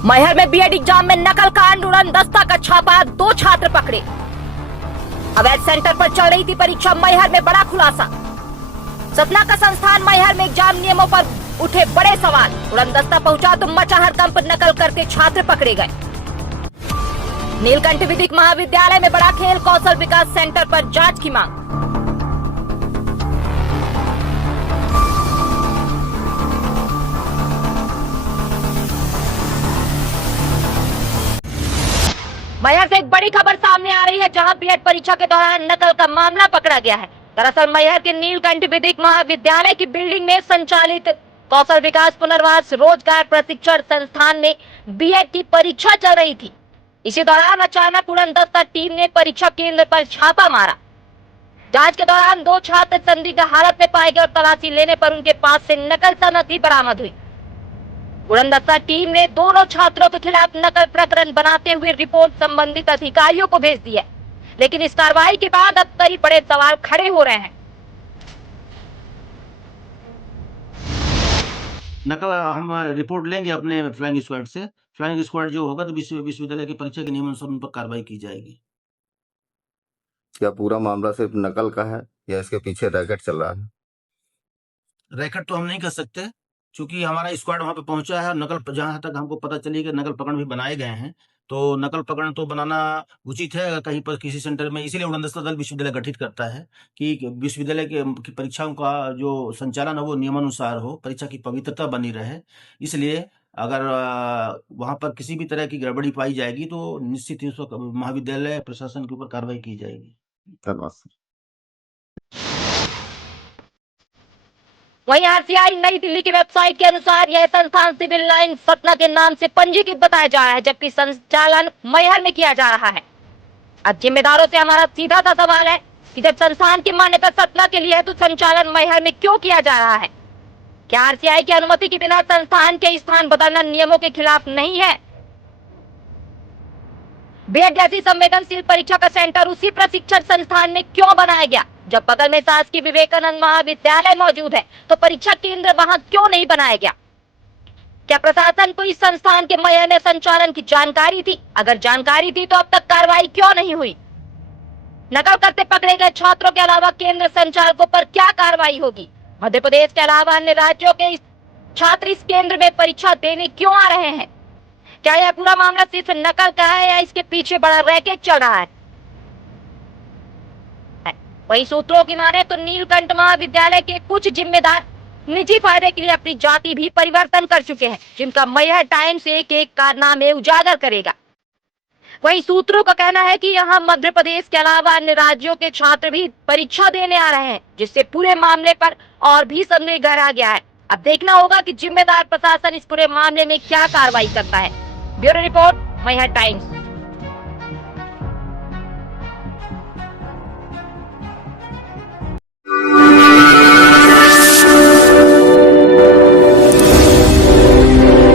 मैहर में BEd exam में नकल कांड, उड़नदस्ता का छापा, 2 छात्र पकड़े। अवैध सेंटर पर चल रही थी परीक्षा, मैहर में बड़ा खुलासा। सतना का संस्थान मैहर में एग्जाम नियमों पर उठे बड़े सवाल। उड़नदस्ता पहुंचा तो मचा हड़कंप, नकल करते छात्र पकड़े गए। नीलकंठ विधिक महाविद्यालय में बड़ा खेल, कौशल विकास सेंटर पर जांच की मांग। मैहर से एक बड़ी खबर सामने आ रही है, जहां बीएड परीक्षा के दौरान नकल का मामला पकड़ा गया है। दरअसल मैहर के नीलकंठ विधिक महाविद्यालय की बिल्डिंग में संचालित कौशल विकास पुनर्वास रोजगार प्रशिक्षण संस्थान में बीएड की परीक्षा चल रही थी। इसी दौरान अचानक उड़नदस्ता टीम ने परीक्षा केंद्र पर छापा मारा। जांच के दौरान 2 छात्र संदिग्ध हालत में पाए गए और तलाशी लेने पर उनके पास से नकल सनदी बरामद हुई। उड़नदस्ता टीम ने दोनों छात्रों के खिलाफ नकल प्रकरण बनाते हुए रिपोर्ट संबंधित अधिकारियों को भेज दी है, लेकिन इस कार्रवाई के बाद अब कई बड़े सवाल खड़े हो रहे हैं। नकल हम रिपोर्ट लेंगे अपने फ्लाइंग स्क्वाड से। फ्लाइंग स्क्वाड जो होगा तो विश्वविद्यालय की परीक्षा के नियमानुसार उन पर कार्रवाई की जाएगी। क्या पूरा मामला सिर्फ नकल का है या इसके पीछे रैकेट चल रहा है? रैकेट तो हम नहीं कर सकते, क्योंकि हमारा स्क्वाड वहां पे पहुंचा है। नकल जहां तक हमको पता चली कि नकल प्रकरण भी बनाए गए हैं, तो नकल प्रकरण तो बनाना उचित है अगर कहीं पर किसी सेंटर में। इसीलिए उड़नदस्ता दल विश्वविद्यालय गठित करता है कि विश्वविद्यालय की परीक्षाओं का जो संचालन है वो नियमानुसार हो, परीक्षा की पवित्रता बनी रहे। इसलिए अगर वहां पर किसी भी तरह की गड़बड़ी पाई जाएगी तो निश्चित ही उस पर महाविद्यालय प्रशासन के ऊपर कार्रवाई की जाएगी। धन्यवाद सर। वहीं आरसीआई नई दिल्ली की वेबसाइट के अनुसार यह संस्थान सिविल लाइन सतना के नाम से पंजीकृत बताया जा रहा है, जबकि संचालन मैहर में किया जा रहा है। अब जिम्मेदारों से हमारा सीधा सा सवाल है कि जब संस्थान की मान्यता सतना के लिए है तो संचालन मैहर में क्यों किया जा रहा है? क्या आरसीआई की अनुमति के बिना संस्थान के स्थान बदलना नियमों के खिलाफ नहीं है? बीएड जैसी संवेदनशील परीक्षा का सेंटर उसी प्रशिक्षण संस्थान में क्यों बनाया गया? जब बगल में शासकीय विवेकानंद महाविद्यालय मौजूद है तो परीक्षा केंद्र वहां क्यों नहीं बनाया गया? क्या प्रशासन को इस संस्थान के मैहर में संचालन की जानकारी थी? अगर जानकारी थी तो अब तक कार्रवाई क्यों नहीं हुई? नकल करते पकड़े गए छात्रों के अलावा केंद्र संचालकों पर क्या कार्रवाई होगी? मध्य प्रदेश के अलावा अन्य राज्यों के छात्र इस केंद्र में परीक्षा देने क्यों आ रहे हैं? क्या यह पूरा मामला सिर्फ नकल का है या इसके पीछे बड़ा रैकेट चल रहा है? वही सूत्रों की माने तो नीलकंठ महाविद्यालय के कुछ जिम्मेदार निजी फायदे के लिए अपनी जाति भी परिवर्तन कर चुके हैं, जिनका मैहर टाइम्स एक कारनामे उजागर करेगा। वही सूत्रों का कहना है कि यहाँ मध्य प्रदेश के अलावा अन्य राज्यों के छात्र भी परीक्षा देने आ रहे हैं, जिससे पूरे मामले पर और भी संदेह गहरा गया है। अब देखना होगा कि जिम्मेदार प्रशासन इस पूरे मामले में क्या कार्रवाई करता है। Bureau report, Maihar times.